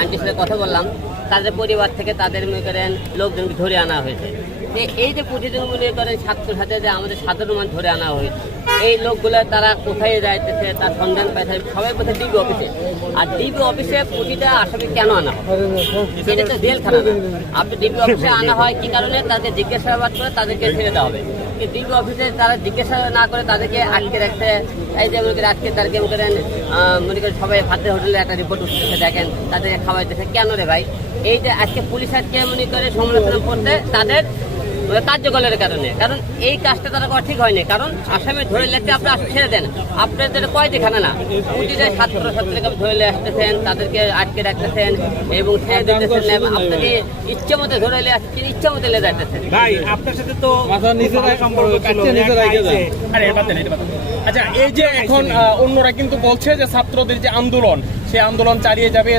আন্টির সাথে কথা বললাম, তাদের পরিবার থেকে তাদের মনে করেন লোকজনকে ধরে আনা হয়েছে। এই যে প্রতিদিন মনে করেন ছাত্রছাত্রী যে আমাদের সাধারণ মানুষ ধরে আনা হয়েছে, এই লোকগুলো তারা কোথায় যাইতেছে তার সন্ধান পাইছে সবাই কোথায় ডিবি অফিসে। আর ডিবি অফিসে প্রতিটা আসামি কেন আনা হয়? সেটা তো জেলখানা না। আপনি ডিবি অফিসে আনা হয় কি কারণে? তাদের জিজ্ঞাসাবাদ করে তাদেরকে ছেড়ে দেওয়া হবে। ডিবি অফিসে তারা জিজ্ঞাসা না করে তাদেরকে আটকে রাখতে, এই যে মনে করেন আজকে তাদেরকে মনে করেন সবাই ভাতের হোটেলে একটা রিপোর্ট উঠতেছে, দেখেন তাদেরকে খাওয়াইতেছে কেন রে ভাই? এই যে আজকে পুলিশ আজকে মনে করে সমালোচনা করতে তাদের কার্যকলের কারণে, কারণ এই কাজটা তারা করা ঠিক হয়নি। কারণ আসামি ধরে লেখতে আপনি ছেড়ে দেন, আপনাদের কয় যেখানে না প্রতিটা ছাত্রছাত্রীকে ধরে আসতেছেন, তাদেরকে আটকে রাখতেছেন এবং ছেড়ে দিতেছেন। আপনাকে ইচ্ছে মতো ধরে আসছেন, ইচ্ছে মতো লে যাইতেছেন। ভাই আপনার সাথে তো আচ্ছা, এই যে এখন অন্যরা কিন্তু বলছে যে ছাত্রদের যে আন্দোলন, সেই আন্দোলন চালিয়ে যাবে।